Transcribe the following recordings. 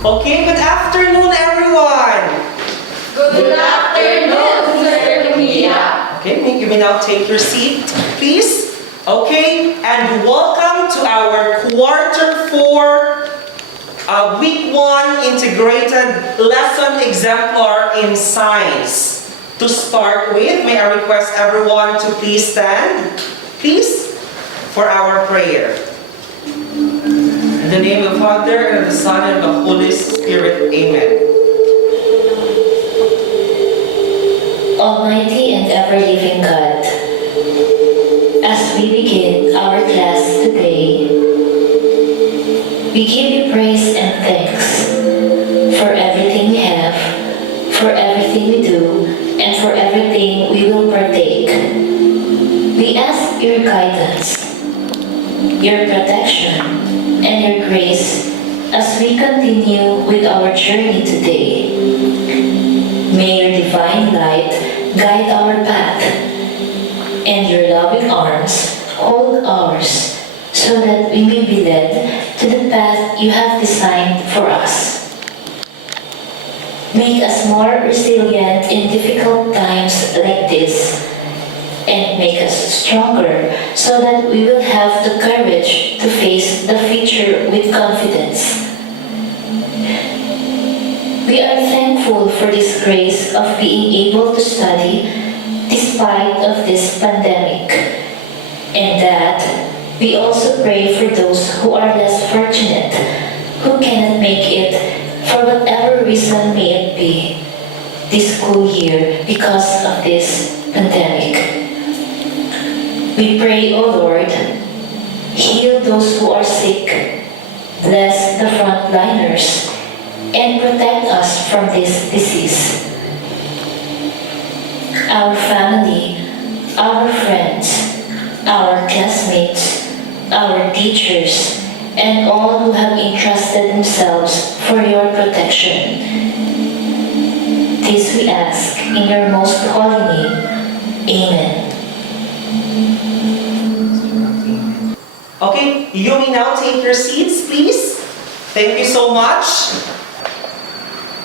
Okay, good afternoon, everyone. Good afternoon, Sir Tunguia. Okay, you may now take your seat, please. Okay, and welcome to our Quarter 4, Week 1 Integrated Lesson Exemplar in Science. To start with, may I request everyone to please stand, please, for our prayer. In the name of the Father, and of the Son, and of the Holy Spirit. Amen. Almighty and ever-living God, as we begin our class today, we give you praise and thanks for everything we have, for everything we do, and for everything we will partake. We ask your guidance, your protection, and your grace as we continue with our journey today. May your divine light guide our path, and your loving arms hold ours, so that we may be led to the path you have designed for us. Make us more resilient in difficult times like this, and make us stronger so that we will have the courage to face the future with confidence. We are thankful for this grace of being able to study despite of this pandemic, and that we also pray for those who are less fortunate, who cannot make it for whatever reason may it be this school year because of this pandemic. We pray, O Lord, heal those who are sick, bless the frontliners, and protect us from this disease. Our family, our friends, our classmates, our teachers, and all who have entrusted themselves for your protection. This we ask in your most holy name. Amen. Okay, you may now take your seats, please. Thank you so much.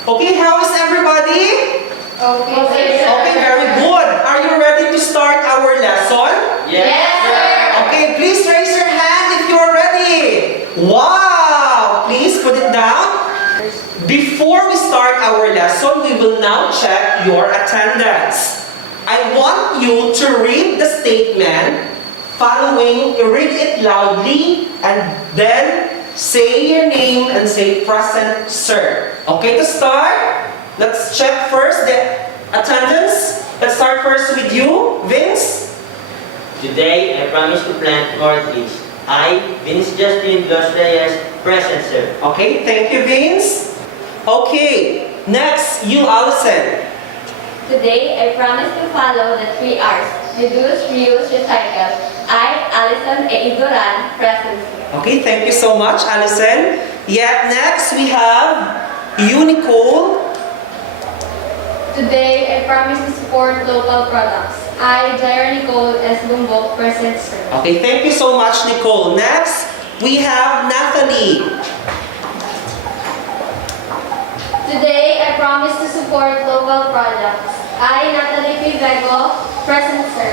Okay, how is everybody? Okay, Okay, very good. Are you ready to start our lesson? Yes, sir. Okay, please raise your hand if you're ready. Wow! Please put it down. Before we start our lesson, we will now check your attendance. I want you to read the statement following, read it loudly, and then say your name and say present, sir. Okay, to start, let's check first the attendance. Let's start first with you, Vince. Today, I promise to plant more trees. I, Vince Justin Los Reyes, present, sir. Okay, thank you, Vince. Okay, next, you, Allison. Today, I promise to follow the 3 R's. Reduce, reuse, recycle. I, Alison A. Duran, present. Okay, thank you so much, Allison. Yeah, next we have you, Nicole. Today, I promise to support local products. I, Jaira Nicole S. Lumbo, present, sir. Okay, thank you so much, Nicole. Next, we have Natalie. Today, I promise to support local products. I, Natalie Pivego, present, sir.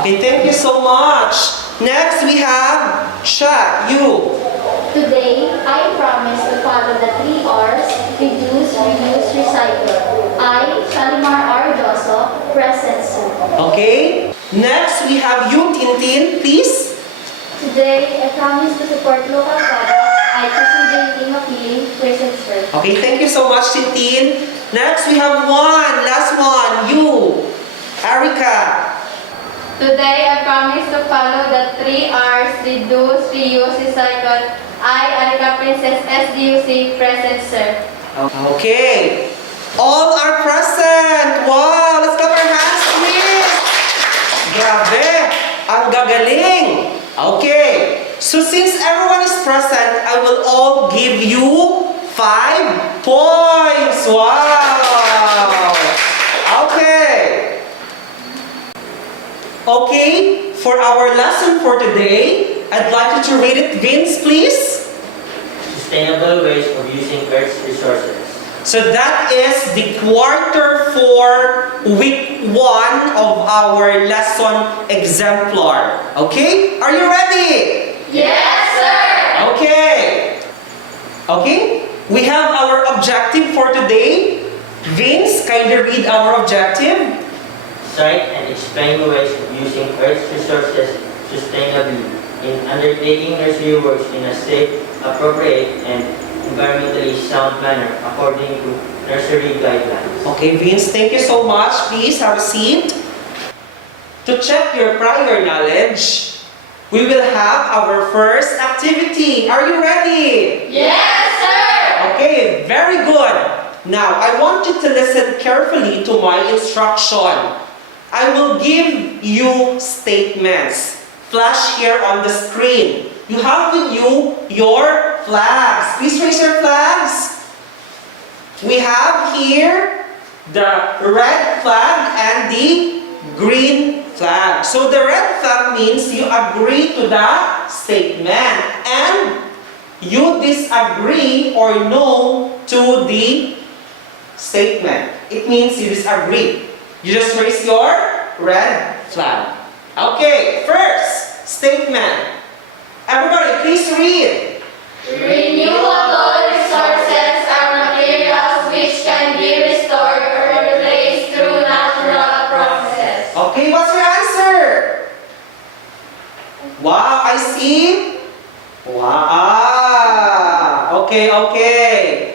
Okay, thank you so much. Next, we have Sha, you. Today, I promise to follow the 3 R's, reduce, reuse, recycle. I, Shalimar R. Joso, present, sir. Okay. Next, we have you, Tintin, please. Today, I promise to support local products. I, Demafiles, present, sir. Okay, thank you so much, Tintin. Next, we have last one, you, Erica. Today, I promise to follow the 3 R's, reduce, reuse, recycle. I, Alika Princess SDUC, present, sir. Okay. All are present. Wow, let's clap our hands, please. Grabe, ang gagaling. Okay. So since everyone is present, I will all give you 5 points. Wow. Okay. Okay, for our lesson for today, I'd like you to read it. Vince, please. sustainable ways of using Earth's resources. So that is the quarter 4, week 1 of our lesson exemplar. Okay? Are you ready? Yes, sir! Okay. Okay? We have our objective for today. Vince, kindly read our objective. Cite and explain ways of using Earth's resources sustainably in undertaking nursery works in a safe, appropriate, and environmentally sound manner according to nursery guidelines. Okay, Vince, thank you so much. Please have a seat. To check your prior knowledge, we will have our first activity. Are you ready? Yes, sir! Okay, very good. Now, I want you to listen carefully to my instruction. I will give you statements. Flash here on the screen. You have with you your flags. Please raise your flags. We have here the red flag and the green flag. So the red flag means you agree to the statement and you disagree or no to the statement. It means you disagree. You just raise your red flag. Okay, first statement. Everybody, please read. Renewable resources are materials which can be restored or replaced through natural processes. Okay, what's your answer? Wow, I see. Wow. Okay.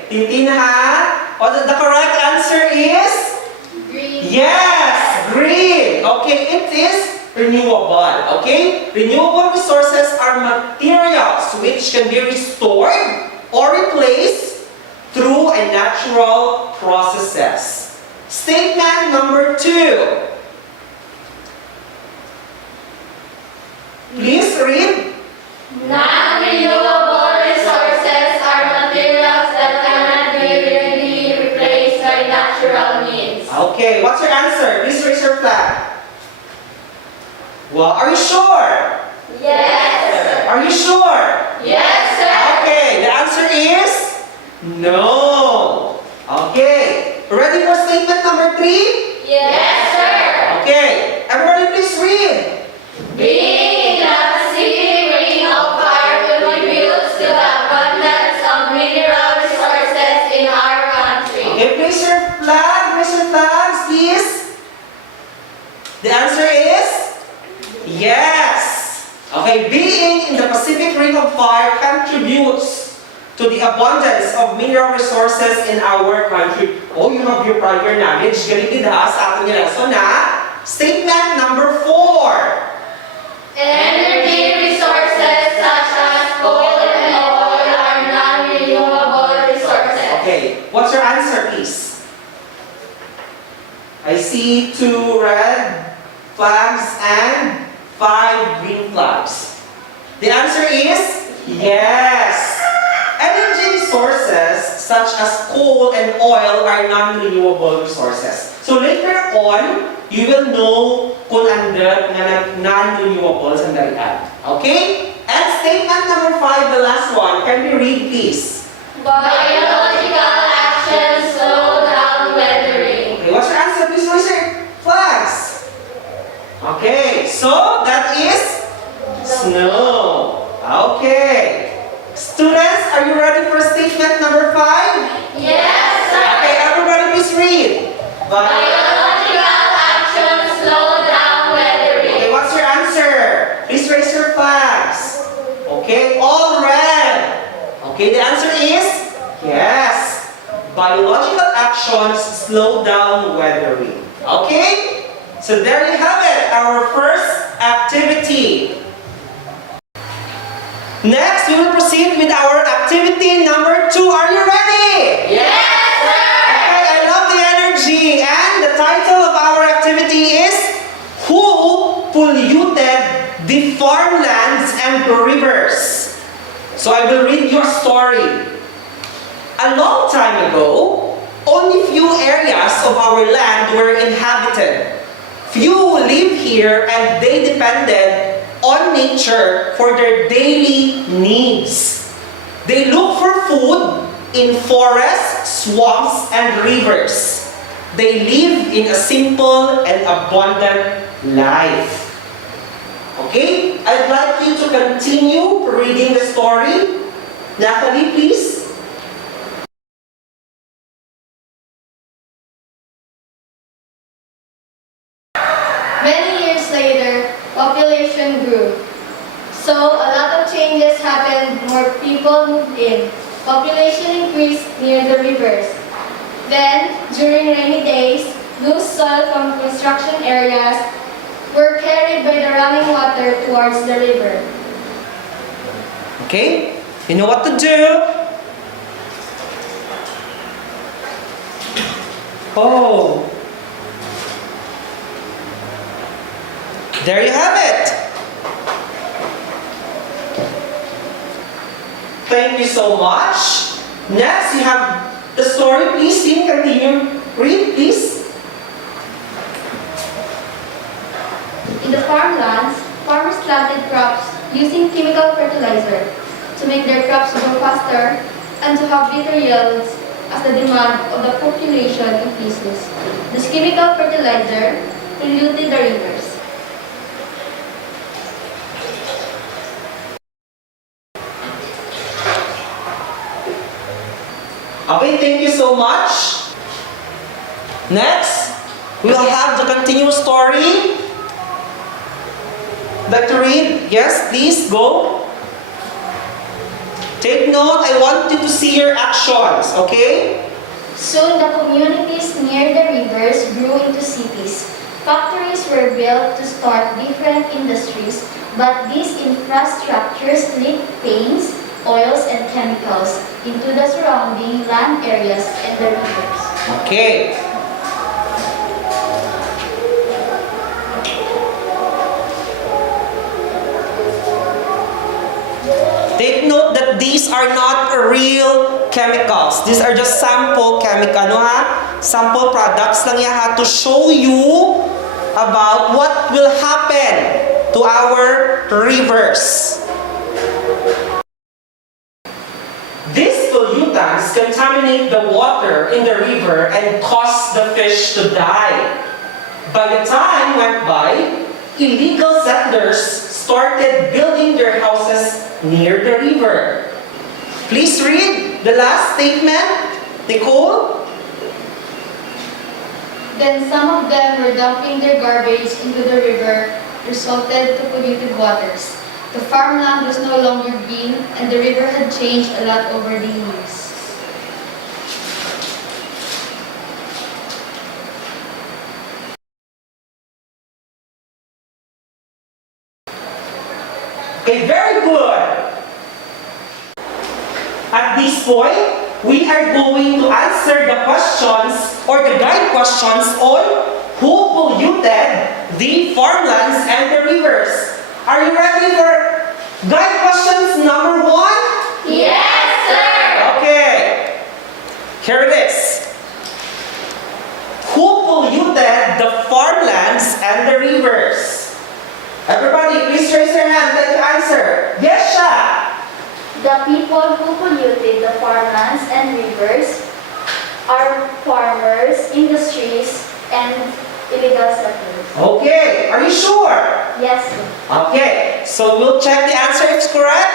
Tintin ha? Oh, the correct answer is? Green. Yes, green. Okay, it is renewable. Okay? Renewable resources are materials which can be restored or replaced through a natural processes. Statement number 2. Please read. Non-renewable resources are materials that cannot be readily replaced by natural means. Okay, what's your answer? Please raise your flag. Well, are you sure? Yes. Are you sure? Yes, sir. Okay, the answer is no. Okay, ready for statement number 3? Yes, sir. Okay, everybody please read. Being in a Pacific Ring of Fire contributes to the abundance of mineral resources in our country. Okay, raise your flags, please. The answer is yes. Okay, being in the Pacific Ring of Fire contributes to the abundance of mineral resources in our country. Oh, you have your prior knowledge. Galing din ha sa ating lesson na. Statement number 4. Energy resources such as coal and oil are non-renewable resources. Okay, what's your answer, please? I see 2 red flags and 5 green flags. The answer is yes. Energy resources such as coal and oil are non-renewable resources. So later on, you will know kung ano na non-renewable sa dalian. Okay? And statement number 5, the last one. Can you read, please? Biological actions slow down weathering. Okay, what's your answer? Please raise your flags. Okay, so that is snow. Okay. Students, are you ready for statement number 5? Yes, sir. Okay, everybody please read. Biological actions slow down weathering. Okay, what's your answer? Please raise your flags. Okay, all red. Okay, the answer is yes. Biological actions slow down weathering. Okay? So there you have it, our first activity. Next, we will proceed with our activity number 2. Are you ready? Yes, sir. Okay, I love the energy. And the title of our activity is Who Polluted the Farmlands and Rivers? So I will read your story. A long time ago, only few areas of our land were inhabited. Few live here and they depended on nature for their daily needs. They look for food in forests, swamps, and rivers. They live in a simple and abundant life. Okay? I'd like you to continue reading the story. Natalie, please. Many years later, population grew. So a lot of changes happened, more people moved in. Population increased near the rivers. Then, during rainy days, loose soil from construction areas were carried by the running water towards the river. Okay? You know what to do? Oh. There you have it. Thank you so much. Next, you have the story. Please, team, continue. Read, please. In the farmlands, farmers planted crops using chemical fertilizer to make their crops grow faster and to have better yields as the demand of the population increases. This chemical fertilizer polluted the rivers. Okay, thank you so much. Next, we'll have the continuous story. Like to read? Yes, please, go. Take note, I want you to see your actions, okay? Soon the communities near the rivers grew into cities. Factories were built to start different industries, but these infrastructures leaked paints, oils, and chemicals into the surrounding land areas and the rivers. Okay. Take note that these are not real chemicals. These are just sample chemical, ano ha? Sample products lang yan ha, to show you about what will happen to our rivers. These pollutants contaminate the water in the river and cause the fish to die. By the time went by, illegal settlers started building their houses near the river. Please read the last statement, Nicole. Then some of them were dumping their garbage into the river, resulted to polluted waters. The farmland was no longer green, and the river had changed a lot over the years. Okay, very good. At this point, we are going to answer the questions or the guide questions on who polluted the farmlands and the rivers. Are you ready for guide questions number 1? Yes, sir! Okay. Here it is. Who polluted the farmlands and the rivers? Everybody, please raise your hand and let you answer. Yes, Sha. The people who polluted the farmlands and rivers are farmers, industries, and illegal settlers. Okay, are you sure? Yes, sir. Okay, so we'll check the answer if it's correct.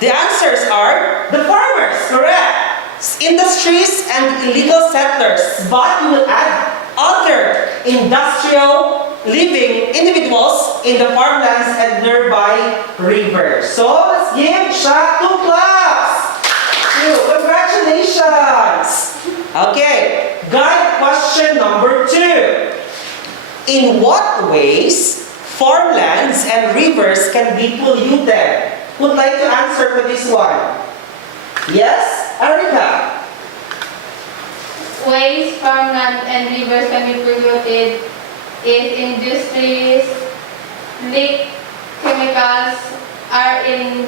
The answers are the farmers, correct. Industries and illegal settlers, but we will add other industrial living individuals in the farmlands and nearby rivers. So let's give Sha 2 claps. Congratulations. Okay, guide question number 2. In what ways farmlands and rivers can be polluted? Would like to answer for this one? Yes, Erica. Ways farmland and rivers can be polluted is industries, leak chemicals are in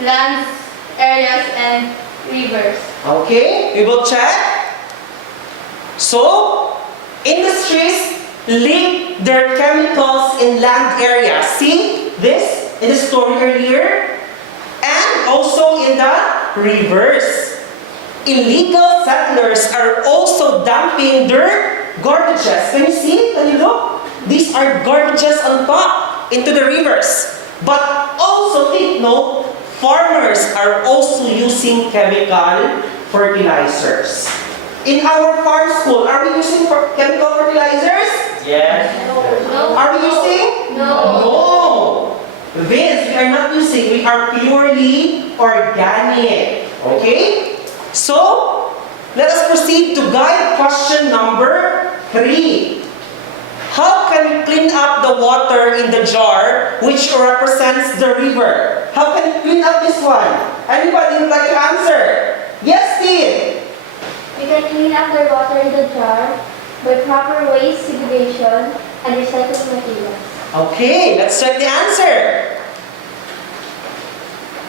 lands, areas, and rivers. Okay, we will check. So, industries leak their chemicals in land areas. See this in the story earlier? And also in the rivers. Illegal settlers are also dumping their garbages. Can you see? Can you look? These are garbages on top into the rivers. But also take note, farmers are also using chemical fertilizers. In our farm school, are we using chemical fertilizers? Yes. No. Are we using? No. No. Vince, we are not using. We are purely organic. Okay? So, let us proceed to guide question number 3. How can we clean up the water in the jar which represents the river? How can we clean up this one? Anybody would like to answer? Yes, Steve. We can clean up the water in the jar by proper waste segregation and recycled materials. Okay, let's check the answer.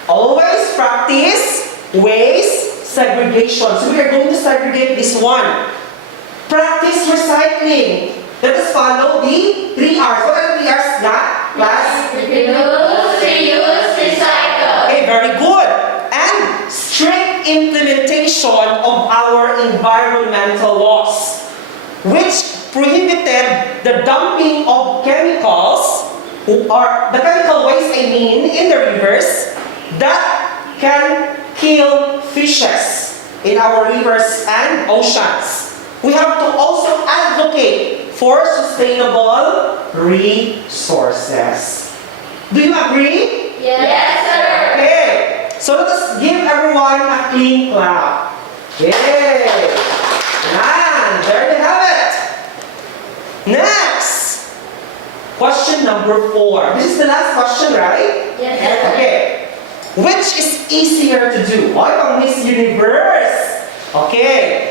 Always practice waste segregation. So we are going to segregate this one. Practice recycling. Let us follow the 3 R's. What are the 3 R's? Class? Reuse, recycle. Okay, very good. And strict implementation of our environmental laws, which prohibited the dumping of chemicals, or the chemical waste, I mean, in the rivers that can kill fishes in our rivers and oceans. We have to also advocate for sustainable resources. Do you agree? Yes, sir. Okay, so let us give everyone a clean clap. Yay! And there you have it. Next, question number 4. This is the last question, right? Yes, sir. Okay. Which is easier to do? Why on Miss Universe? Okay.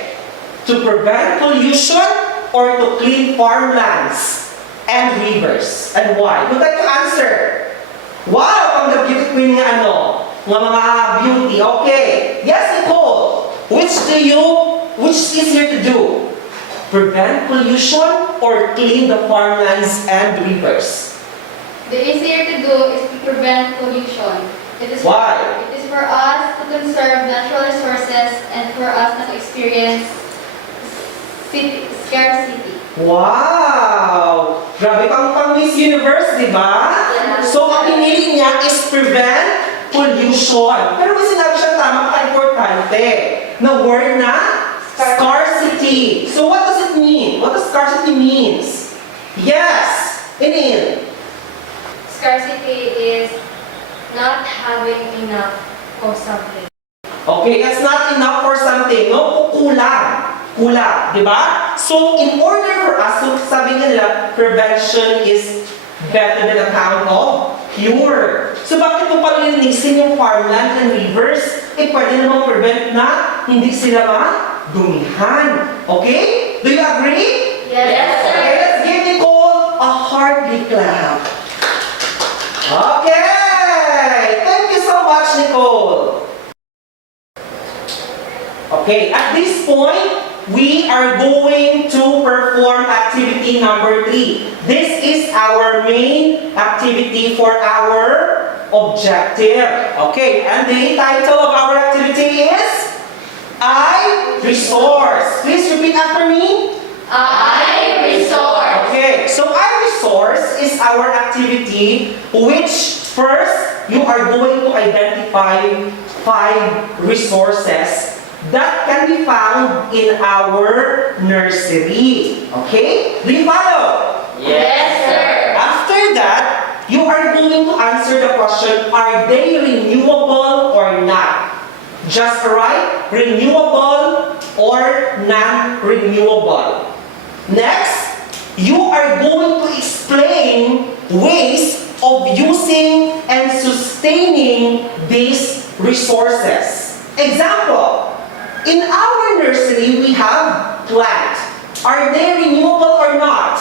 To prevent pollution or to clean farmlands and rivers? And why? Would like to answer? Wow, pang the beauty queen nga mga beauty. Okay. Yes, Nicole. Which is easier to do? Prevent pollution or clean the farmlands and rivers? The easier to do is to prevent pollution. Why? It is for us to conserve natural resources and for us to experience scarcity. Wow! Grabe pang Miss Universe, di ba? Yeah. So, ang pinili niya is prevent pollution. Pero may sinabi siya tama, importante, na word na scarcity. So, what does it mean? What does scarcity means? Yes! Inin. Scarcity is not having enough of something. Okay, it's not enough for something. No, kulang. Kulang, di ba? So, in order for us, so sabi nila, prevention is better than a pound of cure. So, bakit mo palilinisin yung farmland and rivers? Eh, pwede namang prevent na hindi sila madumihan. Okay? Do you agree? Yes, sir. Okay, let's give Nicole a hearty clap. Okay! Thank you so much, Nicole. Okay, at this point, we are going to perform activity number 3. This is our main activity for our objective. Okay, and the title of our activity is I Resource. Please repeat after me. I resource. Okay, so I Resource is our activity which first you are going to identify 5 resources that can be found in our nursery. Okay? Do you follow? Yes, sir. After that, you are going to answer the question, are they renewable or not? Just right, renewable or non-renewable. Next, you are going to explain ways of using and sustaining these resources. Example, in our nursery, we have plants. Are they renewable or not?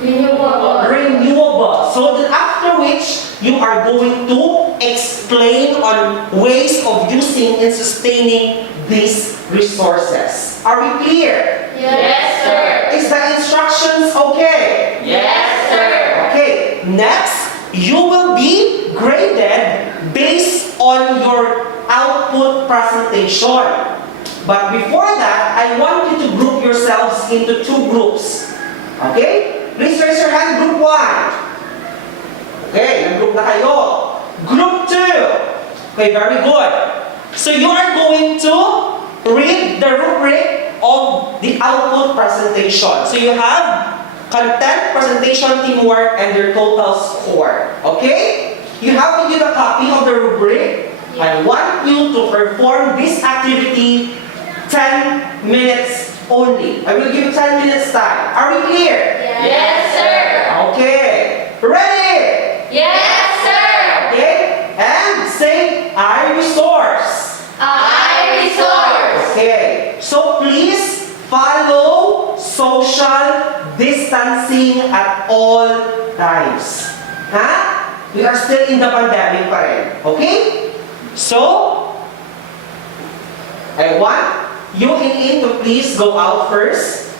Renewable. Renewable. So then after which, you are going to explain on ways of using and sustaining these resources. Are we clear? Yes, sir. Is the instructions okay? Yes, sir. Okay, next, you will be graded based on on your output presentation. But before that, I want you to group yourselves into two groups. Okay? Please raise your hand, group 1. Okay, nag-group na kayo. Group 2. Okay, very good. So you are going to read the rubric of the output presentation. So you have content, presentation, teamwork, and their total score. Okay? You have with you the copy of the rubric. I want you to perform this activity 10 minutes only. I will give you 10 minutes time. Are we clear? Yes, sir. Okay. Ready? Yes, sir. Okay? And say, I resource. I resource. Okay. So please follow social distancing at all times. Ha? We are still in the pandemic pa rin. Okay? So, I want you in to please go out first.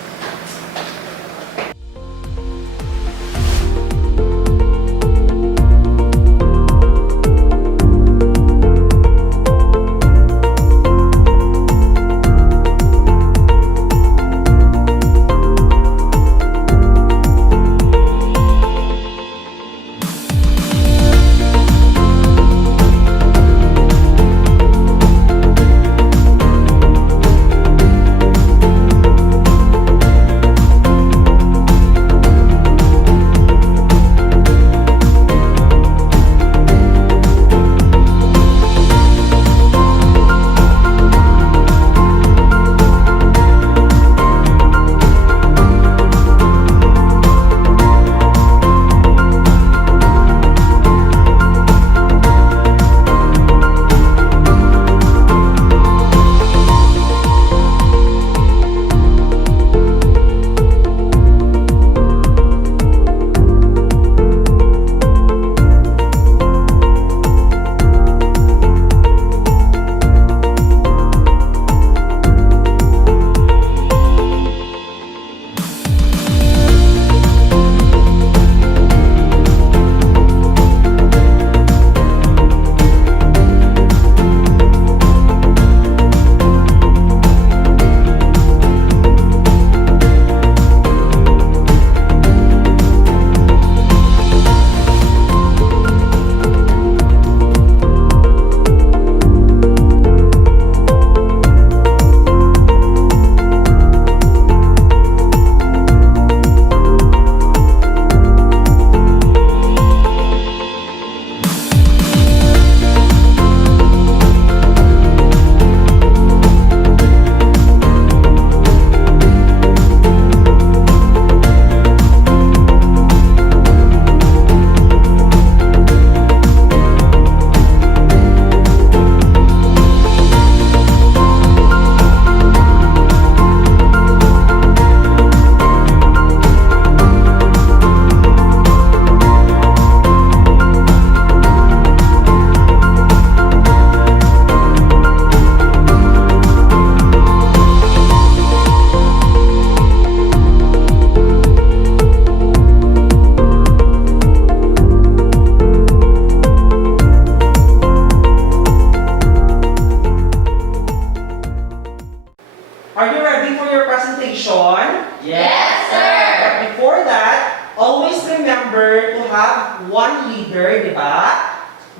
remember to have one leader, di ba?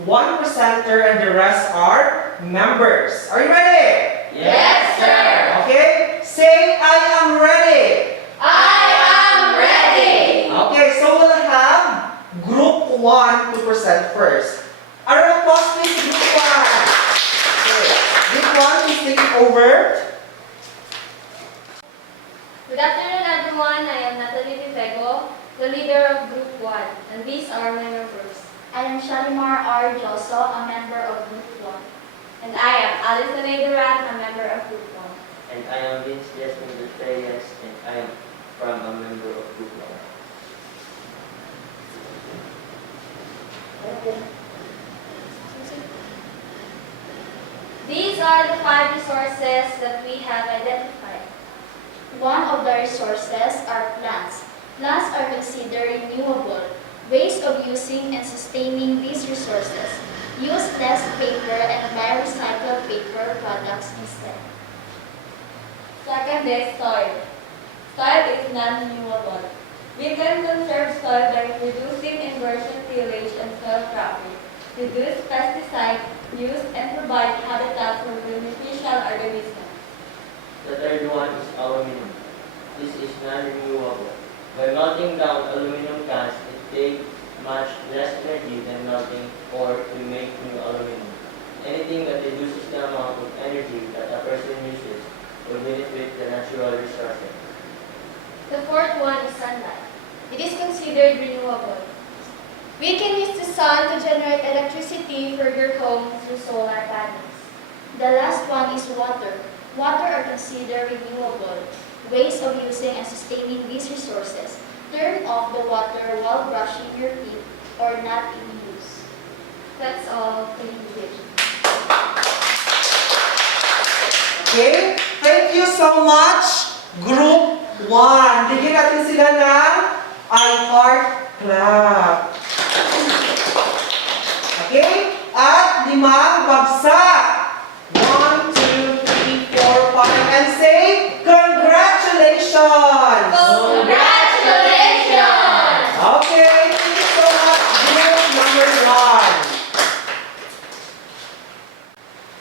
One presenter and the rest are members. Are you ready? Yes, sir. Okay? Say, I am ready. I am ready. Okay, so we'll have group 1 to present first. Arlyn, pause please, group 1. Okay. Group 1 is taking over. Good afternoon, everyone. I am Natalie Vivego, the leader of Group 1, and these are my members. I am Shalimar R. Joso, a member of Group 1. And I am Alison Duran, a member of Group 1. And I am Vince Jasmine Reyes, and I am from a member of Group 1. These are the 5 resources that we have identified. One of the resources are plants. Plants are considered renewable ways of using and sustaining these resources. Use less paper and buy recycled paper products instead. Second is soil. Soil is non-renewable. We can conserve soil by reducing inversion tillage and soil cropping, reduce pesticide use, and provide habitat for beneficial organisms. The third one is aluminum. This is non-renewable. By melting down aluminum cans, it takes much less energy than melting ore to make new aluminum. Anything that reduces the amount of energy that a person uses will benefit the natural resources. The fourth one is sunlight. It is considered renewable. We can use the sun to generate electricity for your home through solar panels. The last one is water. Water are considered renewable. Ways of using and sustaining these resources. Turn off the water while brushing your teeth or not in use. That's all. Thank you. Okay? Thank you so much, Group 1. Bigyan natin sila ng I heart clap. Okay? At 5 bagsak. 1, 2, 3, 4, 5. And say, congratulations! Congratulations! Okay, thank you so much, group number 1.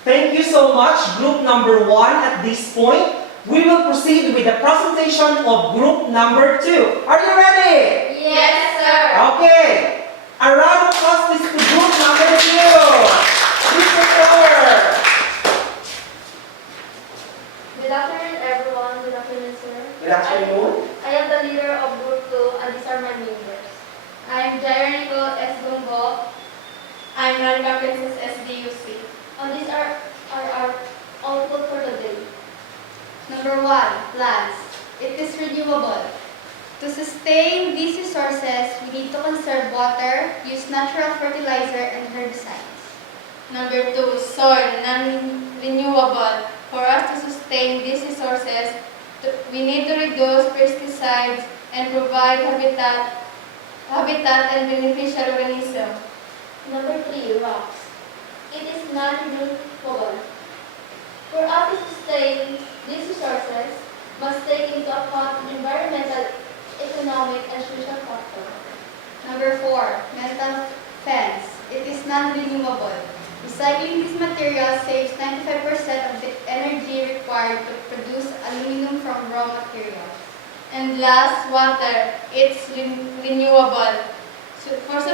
Thank you so much, group number 1. At this point, we will proceed with the presentation of group number 2. Are you ready? Yes, sir. Okay. A round of applause please to group number 2. Please take over. Good afternoon, everyone. Good afternoon, sir. Good afternoon. I am the leader of Group 2, and these are my members. I'm Jairnico S. Gumbo. I'm Marika Princess SDUC. And these are our output for today. Number 1, plants. It is renewable. To sustain these resources, we need to conserve water, use natural fertilizer, and herbicides. Number 2, soil, non-renewable. For us to sustain these resources, we need to reduce pesticides and provide habitat and beneficial organisms. Number 3, rocks. It is non-renewable. For us to sustain these resources, must take into account environmental, economic, and social factors. Number 4, metal fence. It is non-renewable. Recycling this material saves 95% of the energy required to produce aluminum from raw materials. And last, water. It's renewable. So for us to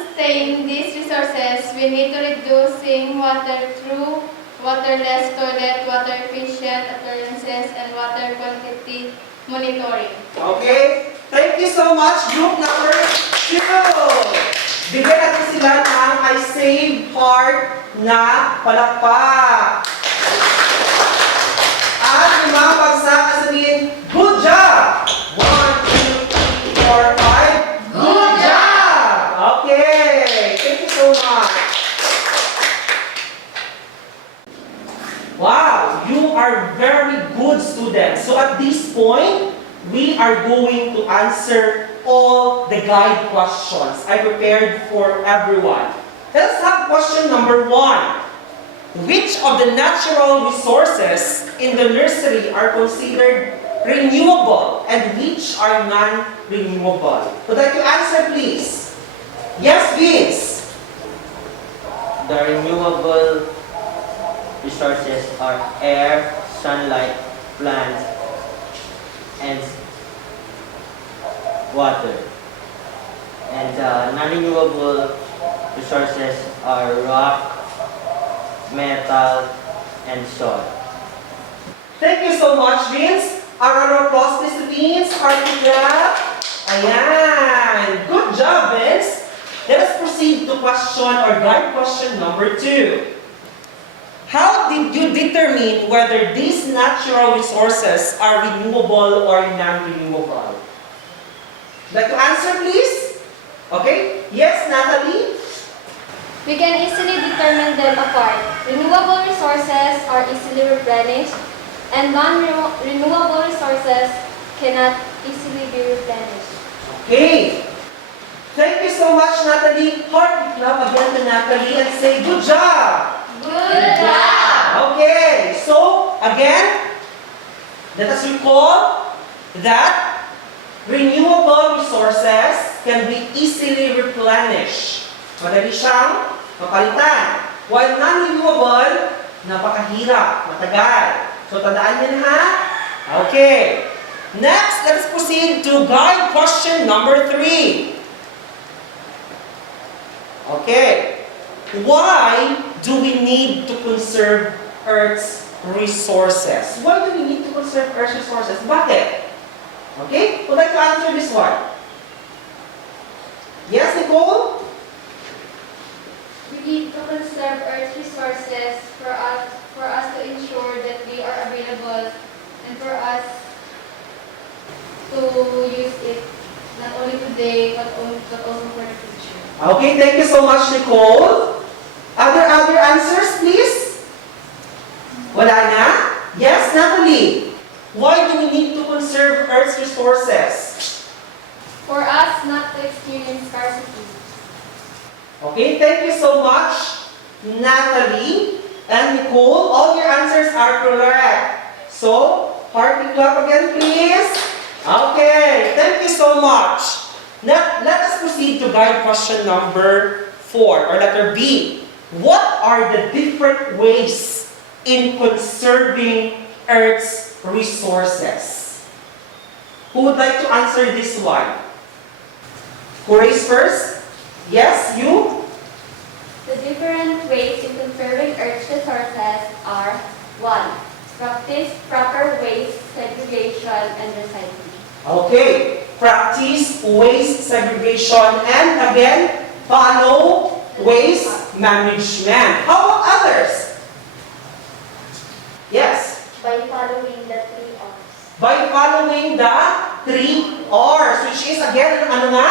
sustain these resources, we need to reducing water through waterless toilet, water efficient appliances, and water quantity monitoring. Okay? Thank you so much, group number 2. Bigyan natin sila ng I save heart na palakpak. At 5 bagsak na sabihin, good job! 1, 2, 3, 4, 5. Good job! Okay. Thank you so much. Wow, you are very good students. So at this point, we are going to answer all the guide questions I prepared for everyone. Let's have question number 1. Which of the natural resources in the nursery are considered renewable and which are non-renewable? Would like to answer, please? Yes, Vince. The renewable resources are air, sunlight, plants, and water. And non-renewable resources are rock, metal, and soil. Thank you so much, Vince. A round of applause, please, to Vince. Hearty clap. Ayan. Good job, Vince. Let us proceed to question or guide question number 2. How did you determine whether these natural resources are renewable or non-renewable? Like to answer, please? Okay. Yes, Natalie? We can easily determine them apart. Renewable resources are easily replenished, and non-renewable resources cannot easily be replenished. Okay. Thank you so much, Natalie. Heart clap again to Natalie and say, good job! Good job! Okay, so again, let us recall that renewable resources can be easily replenished. Madali siyang mapalitan. While non-renewable, napakahirap, matagal. So tandaan niyo ha? Okay. Next, let us proceed to guide question number 3. Okay. Why do we need to conserve Earth's resources? Why do we need to conserve Earth's resources? Bakit? Okay? Would like to answer this one? Yes, Nicole? We need to conserve Earth's resources for us to ensure that they are available and for us to use it not only today but also for the future. Okay, thank you so much, Nicole. Other answers, please? Wala na? Yes, Natalie. Why do we need to conserve Earth's resources? For us not to experience scarcity. Okay, thank you so much, Natalie and Nicole. All your answers are correct. So, hearty clap again, please. Okay, thank you so much. Now, let us proceed to guide question number 4, or letter B. What are the different ways in conserving Earth's resources? Who would like to answer this one? Who raised first? Yes, you? The different ways in conserving Earth's resources are 1. Practice proper waste segregation and recycling. Okay. Practice waste segregation and again, follow waste management. How about others? Yes. By following the 3 R's. By following the 3 R's, which is again, ano nga?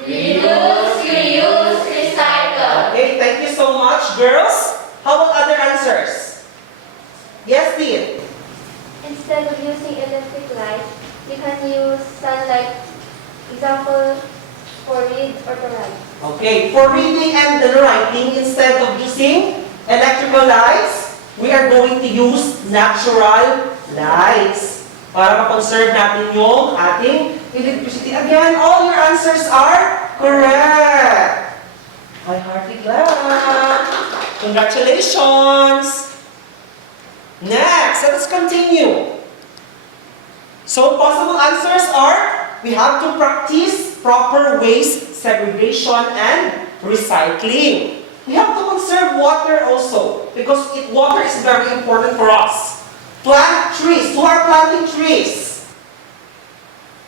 Reduce, reuse, recycle. Okay, thank you so much, girls. How about other answers? Yes, Dean. Instead of using electric light, we can use sunlight, example, for read or to write. Okay, for reading and writing, instead of using electrical lights, we are going to use natural lights para ma-conserve natin yung ating electricity. Again, all your answers are correct. My hearty clap. Congratulations. Next, let us continue. So possible answers are, we have to practice proper waste segregation and recycling. We have to conserve water also because water is very important for us. Plant trees. Who are planting trees?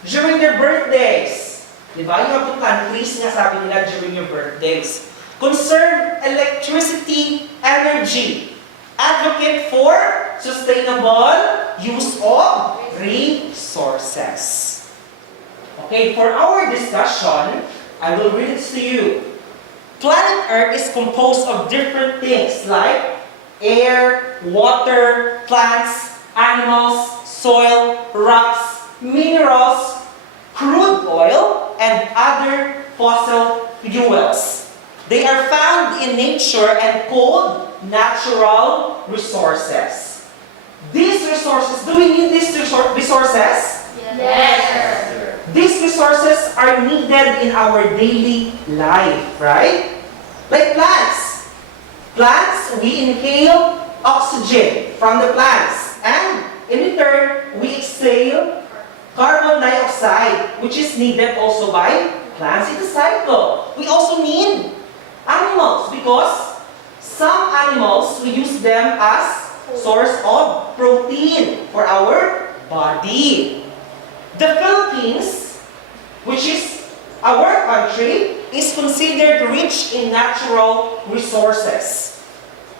During their birthdays. Diba? You have to plant trees nga sabi nila during your birthdays. Conserve electricity, energy. Advocate for sustainable use of resources. Okay, for our discussion, I will read it to you. Planet Earth is composed of different things like air, water, plants, animals, soil, rocks, minerals, crude oil, and other fossil fuels. They are found in nature and called natural resources. These resources, do we need these resources? Yes. These resources are needed in our daily life, right? Like plants. Plants, we inhale oxygen from the plants. And in return, we exhale carbon dioxide, which is needed also by plants in the cycle. We also need animals because some animals, we use them as source of protein for our body. The Philippines, which is our country, is considered rich in natural resources.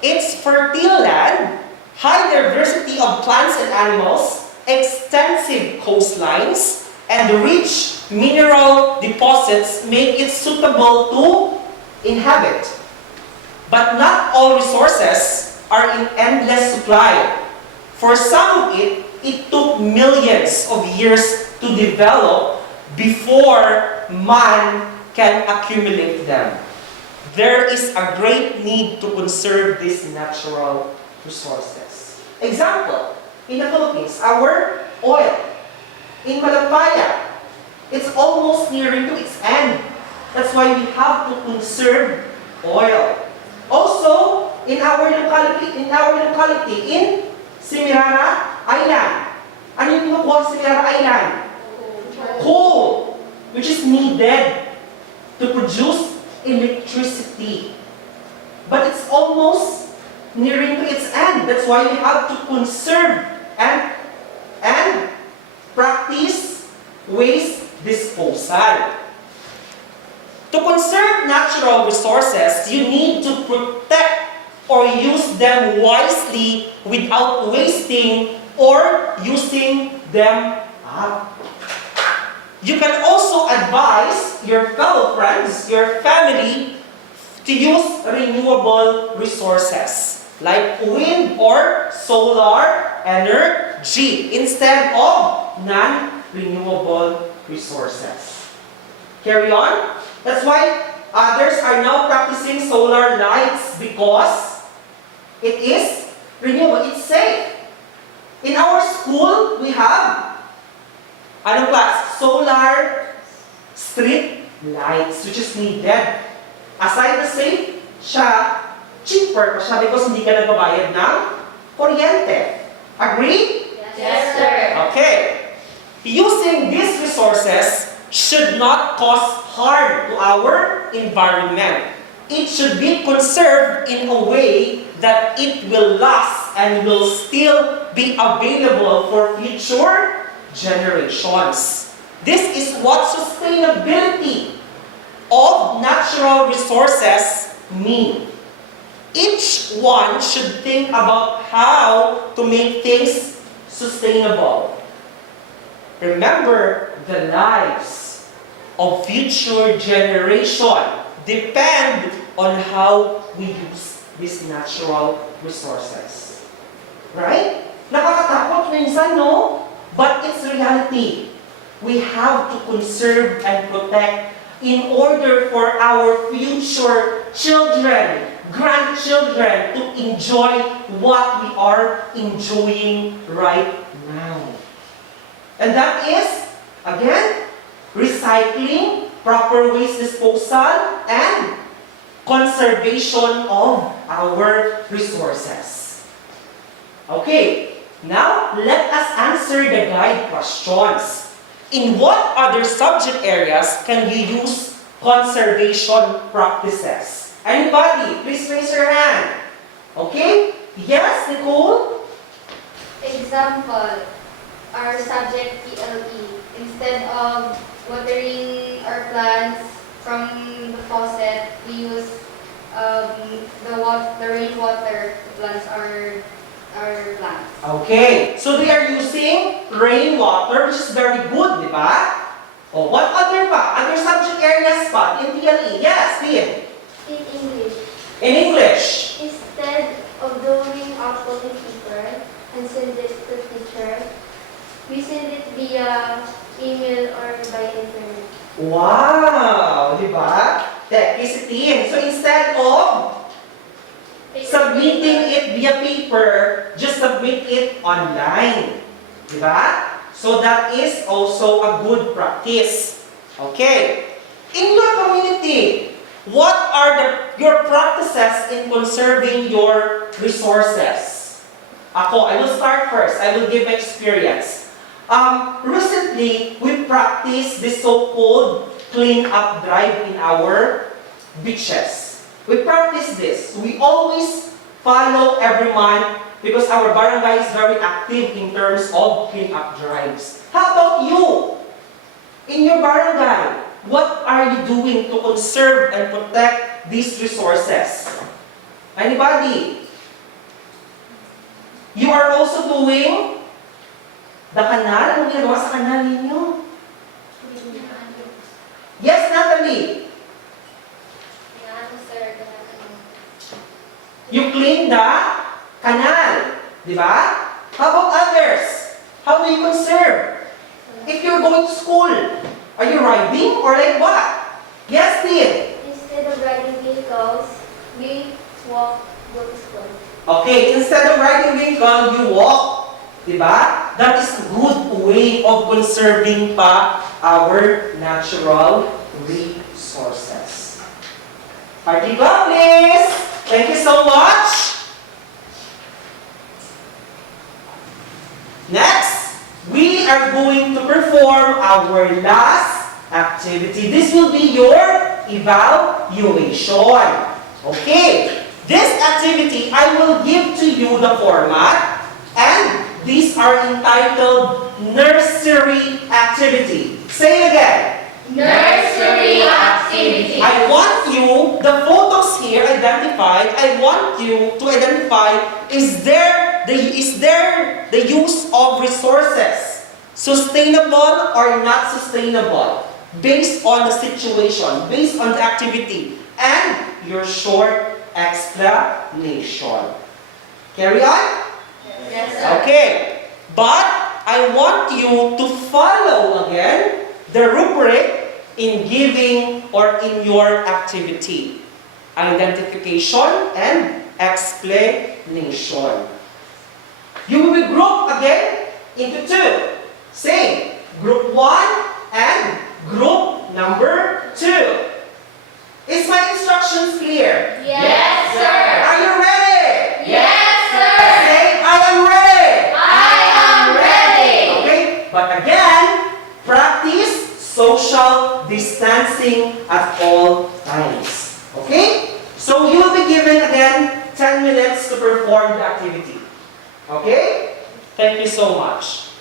Its fertile land, high diversity of plants and animals, extensive coastlines, and rich mineral deposits make it suitable to inhabit. But not all resources are in endless supply. For some of it, it took millions of years to develop before man can accumulate them. There is a great need to conserve these natural resources. Example, in the Philippines, our oil. In Malampaya, it's almost nearing to its end. That's why we have to conserve oil. Also, in our locality, in Semirara Island. Ano yung kinukuha sa Semirara Island? Coal, which is needed to produce electricity. But it's almost nearing to its end. That's why we have to conserve and practice waste disposal. To conserve natural resources, you need to protect or use them wisely without wasting or using them up. You can also advise your fellow friends, your family, to use renewable resources like wind or solar energy instead of non-renewable resources. Carry on. That's why others are now practicing solar lights because it is renewable, it's safe. In our school, we have anong class? Solar street lights, which is needed. Aside the safe, siya, cheaper pa siya because hindi ka nagbabayad ng kuryente. Agree? Yes, sir. Okay. Using these resources should not cause harm to our environment. It should be conserved in a way that it will last and will still be available for future generations. This is what sustainability of natural resources mean. Each one should think about how to make things sustainable. Remember, the lives of future generation depend on how we use these natural resources. Right? Nakakatakot minsan, no? But it's reality. We have to conserve and protect in order for our future children, grandchildren to enjoy what we are enjoying right now. And that is, again, recycling, proper waste disposal, and conservation of our resources. Okay, now let us answer the guide questions. In what other subject areas can you use conservation practices? Anybody, please raise your hand. Okay? Yes, Nicole? Example, our subject PLE. Instead of watering our plants from the faucet, we use the rainwater to plant our plants. Okay, so they are using rainwater, which is very good, di ba? Oh, what other pa? Other subject areas pa in PLE? Yes, Pin. In English, In English. instead of doing outgoing paper and send it to teacher, we send it via email or by internet. Wow, di ba? Tech is Tin. So instead of submitting it via paper, just submit it online. Diba? So that is also a good practice. Okay. In your community, what are your practices in conserving your resources? Ako, I will start first. I will give my experience. Recently, we practiced the so-called clean-up drive in our beaches. We practice this. We always follow every month because our barangay is very active in terms of clean-up drives. How about you? In your barangay, what are you doing to conserve and protect these resources? Anybody? You are also doing the canal? Ano ginagawa sa canal ninyo? Yes, Natalie? You clean the canal. Di ba? How about others? How do you conserve? If you're going to school, are you riding or like what? Yes, Neil. Instead of riding vehicles, we walk, go to school. Okay, instead of riding vehicle, you walk. Diba? That is a good way of conserving pa our natural resources. Party clap, please. Thank you so much. Next, we are going to perform our last activity. This will be your evaluation. Okay. This activity, I will give to you the format, and these are entitled nursery activity. Say it again. Nursery activity. I want you, the photos here identified, I want you to identify, is there the use of resources sustainable or not sustainable? Based on the situation, based on the activity, and your short explanation. Carry on? Yes, sir. Okay. But I want you to follow again the rubric in giving or in your activity. Identification and explanation. You will be grouped again into two. Say, group 1 and group number 2. Is my instructions clear? Yes, sir. Are you ready? Yes, sir. Say, I am ready. I am ready. Okay, but again, practice social distancing at all times. Okay? So you will be given again 10 minutes to perform the activity. Okay? Thank you so much.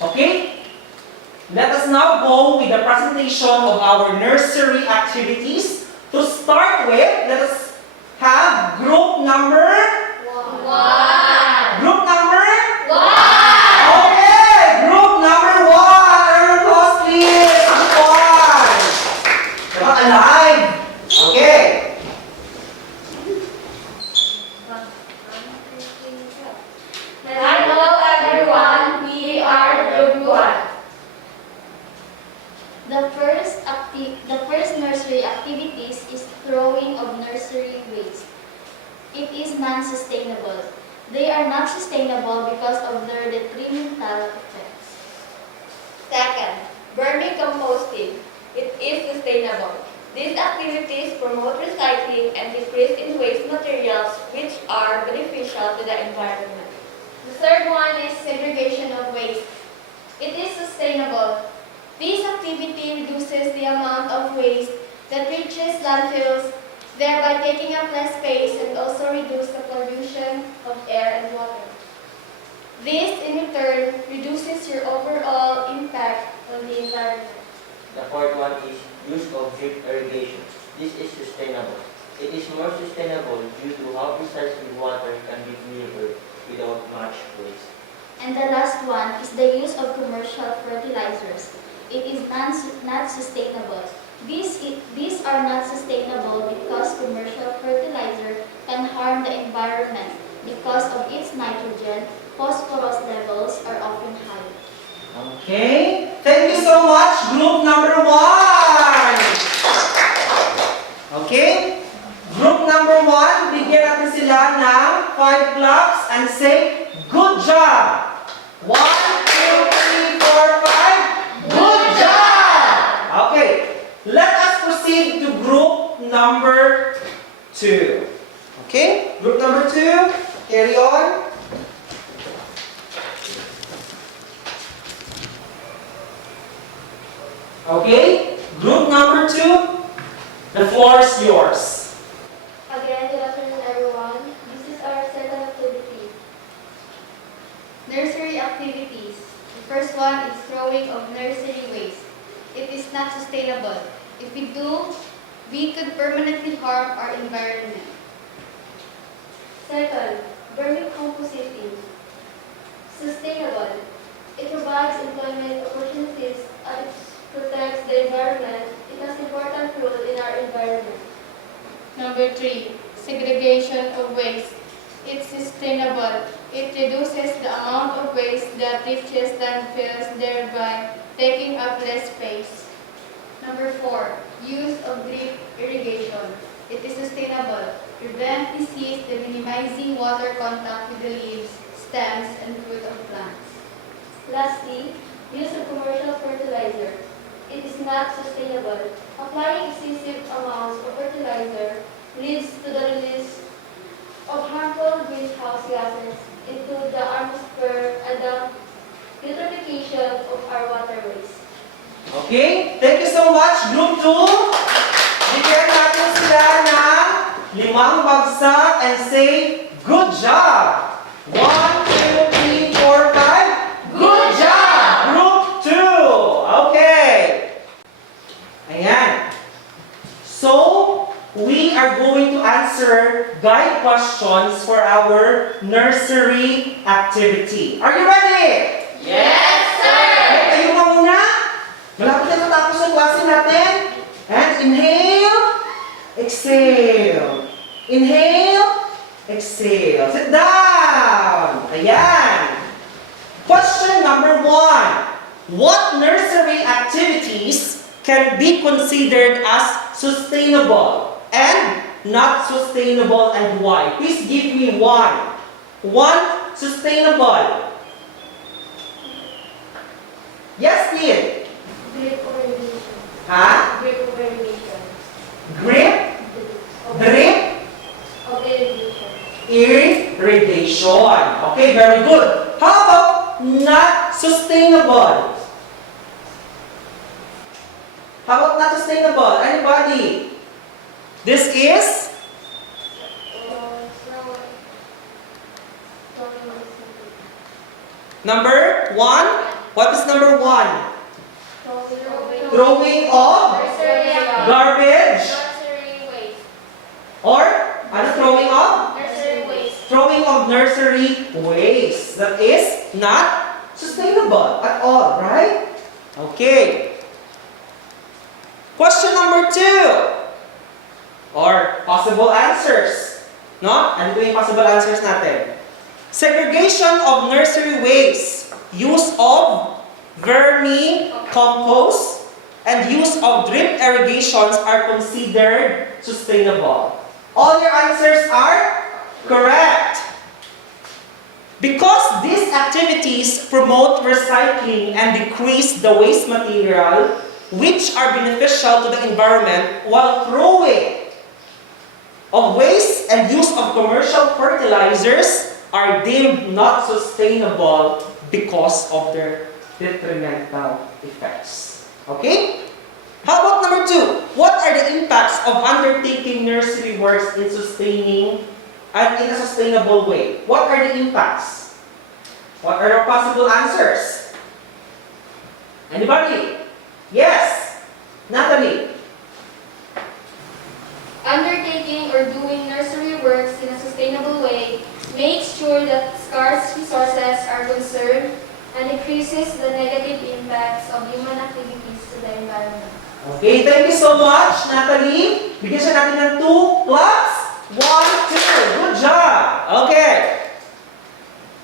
Okay? Let us now go with the presentation of our nursery activities. To start with, let us have group number. One. Group number. One. Okay, group number 1. Round of applause, please. Group 1. Alive. Okay. Hello, everyone. We are Group 1. The first nursery activities is throwing of nursery waste. It is non-sustainable. They are not sustainable because of their detrimental effects. Second, vermicomposting. It is sustainable. These activities promote recycling and decrease in waste materials which are beneficial to the environment. The third one is segregation of waste. It is sustainable. This activity reduces the amount of waste that reaches landfills, thereby taking up less space and also reduce the pollution of air and water. This, in return, reduces your overall impact on the environment. The fourth one is use of drip irrigation. This is sustainable. It is more sustainable due to how precisely water can be delivered without much waste. And the last one is the use of commercial fertilizers. It is not sustainable. These are not sustainable because commercial fertilizer can harm the environment because of its nitrogen, phosphorus levels are often high. Okay. Thank you so much, group number 1. Okay. Group number 1, bigyan natin sila ng 5 claps and say, good job! 1, 2, 3, 4, 5. Good job! Okay. Let us number 2. Okay? Group number 2, carry on. Okay? Group number 2, the floor is yours. Again, good afternoon, everyone. This is our second activity. Nursery activities. The first one is throwing of nursery waste. It is not sustainable. If we do, we could permanently harm our environment. Second, vermicomposting. Sustainable. It provides employment opportunities and it protects the environment. It has important role in our environment. Number 3, segregation of waste. It's sustainable. It reduces the amount of waste that reaches landfills, thereby taking up less space. Number 4, use of drip irrigation. It is sustainable. Prevent disease by minimizing water contact with the leaves, stems, and fruit of plants. Lastly, use of commercial fertilizer. It is not sustainable. Applying excessive amounts of fertilizer leads to the release of harmful greenhouse gases into the atmosphere and the eutrophication of our waterways. Okay? Thank you so much, Group 2. Bigyan natin sila ng 5 bagsak and say, good job! 1, 2, 3, 4, 5. Good job! Group 2. Okay. Ayan. So, we are going to answer guide questions for our nursery activity. Are you ready? Yes, sir! Okay, kayo na muna. Malapit na natapos ang klase natin. And inhale, exhale. Inhale, exhale. Sit down. Ayan. Question number 1. What nursery activities can be considered as sustainable and not sustainable and why? Please give me one. One sustainable. Yes, please. Drip irrigation. Ha? Drip irrigation. Grip, drip, Of irrigation. irrigation. Okay, very good. How about not sustainable? How about not sustainable? Anybody? This is number 1. What is number 1? Throwing of garbage Nursery waste. or ano throwing of? Nursery waste. Throwing of nursery waste. That is not sustainable at all, right? Okay. Question number 2. Or possible answers. No? Ano po yung possible answers natin? Segregation of nursery waste. Use of vermicompost and use of drip irrigations are considered sustainable. All your answers are correct. Because these activities promote recycling and decrease the waste material, which are beneficial to the environment, while throwing of waste and use of commercial fertilizers are deemed not sustainable because of their detrimental effects. Okay? How about number 2? What are the impacts of undertaking nursery works in sustaining and in a sustainable way? What are the impacts? What are your possible answers? Anybody? Yes. Natalie. Undertaking or doing nursery works in a sustainable way makes sure that scarce resources are conserved and decreases the negative impacts of human activities to the environment. Okay, thank you so much, Natalie. Bigyan siya natin ng 2 claps. 1, 2. Good job. Okay.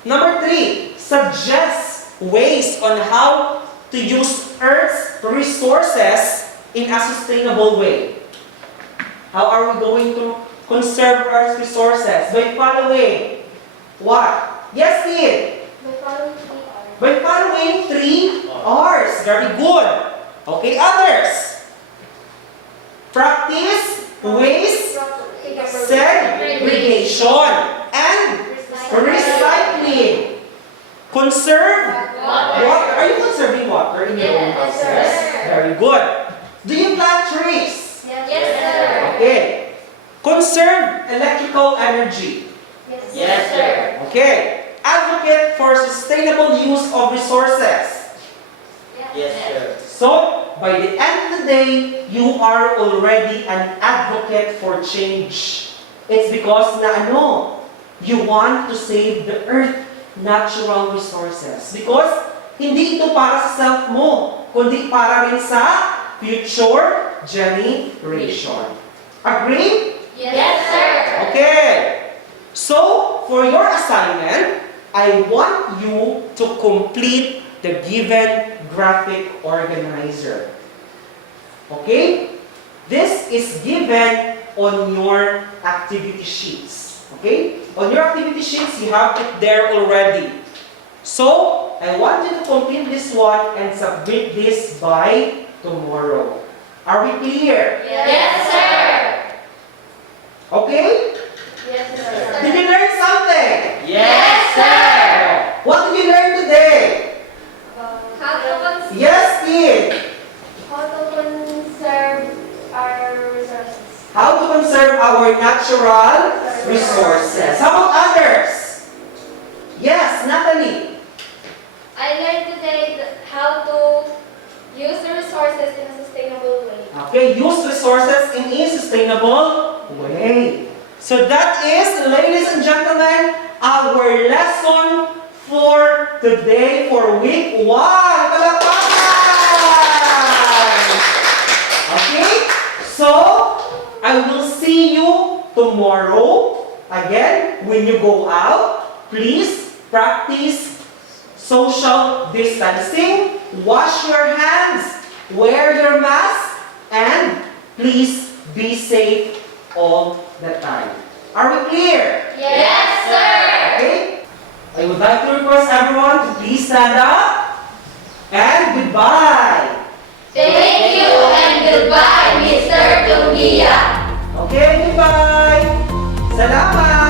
Number 3. Suggest ways on how to use Earth's resources in a sustainable way. How are we going to conserve Earth's resources? By following what? Yes, Steve. By following 3 R's. By following 3 R's. Very good. Okay, others. Practice waste segregation, and recycling. Conserve water. Are you conserving water in your own houses? Very good. Do you plant trees? Yes, sir. Okay. Conserve electrical energy. Yes, sir. Okay. Advocate for sustainable use of resources. Yes, sir. So, by the end of the day, you are already an advocate for change. It's because na you want to save the earth, natural resources. Because hindi ito para sa self mo, kundi para rin sa future generation. Agree? Yes, sir. Okay. So, for your assignment, I want you to complete the given graphic organizer. Okay? This is given on your activity sheets. Okay? On your activity sheets, you have it there already. So, I want you to complete this one and submit this by tomorrow. Are we clear? Yes, sir. Okay? Yes, sir. Did you learn something? Yes, sir. What did you learn today? Yes, kid. How to conserve our resources. How to conserve our natural resources. How about others? Yes, Natalie. I learned today how to use the resources in a sustainable way. Okay, use resources in a sustainable way. So that is, ladies and gentlemen, our lesson for today, for week 1. Okay? So, I will see you tomorrow. Again, when you go out, please practice social distancing. Wash your hands. Wear your mask. And please be safe all the time. Are we clear? Yes, sir. Okay? I would like to request everyone to please stand up. And goodbye. Thank you and goodbye, Mr. Tunguia. Okay, goodbye. Salamat.